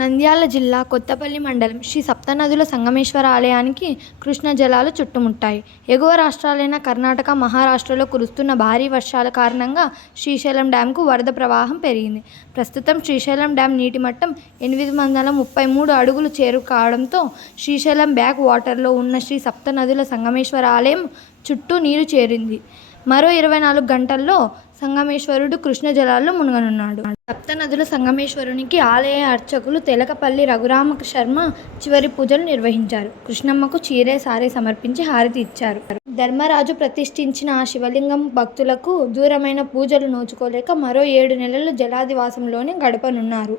నంద్యాల జిల్లా కొత్తపల్లి మండలం శ్రీ సప్తనదుల సంగమేశ్వర ఆలయానికి కృష్ణా జలాలు చుట్టుముట్టాయి. ఎగువ రాష్ట్రాలైన కర్ణాటక, మహారాష్ట్రలో కురుస్తున్న భారీ వర్షాల కారణంగా శ్రీశైలం డ్యాంకు వరద ప్రవాహం పెరిగింది. ప్రస్తుతం శ్రీశైలం డ్యాం నీటి మట్టం 833 అడుగులు చేరుకావడంతో శ్రీశైలం బ్యాక్ వాటర్లో ఉన్న శ్రీ సప్తనదుల సంగమేశ్వర ఆలయం చుట్టూ నీరు చేరింది. మరో 24 గంటల్లో సంగమేశ్వరుడు కృష్ణ జలాల్లో మునగనున్నాడు. సప్తనదుల సంగమేశ్వరునికి ఆలయ అర్చకులు తెలకపల్లి రఘురామ శర్మ చివరి పూజలు నిర్వహించారు. కృష్ణమ్మకు చీరె సారె సమర్పించి హారతి ఇచ్చారు. ధర్మరాజు ప్రతిష్ఠించిన ఆ శివలింగం భక్తులకు దూరమైన పూజలు నోచుకోలేక మరో 7 నెలలు జలాదివాసంలోనే గడపనున్నారు.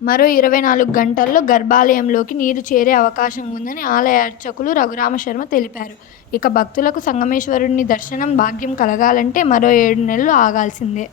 మరో 24 గంటల్లో గర్భాలయంలోకి నీరు చేరే అవకాశం ఉందని ఆలయ అర్చకులు రఘురామ శర్మ తెలిపారు. ఇక భక్తులకు సంగమేశ్వరుని దర్శనం భాగ్యం కలగాలంటే మరో 7 నెలలు ఆగాల్సిందే.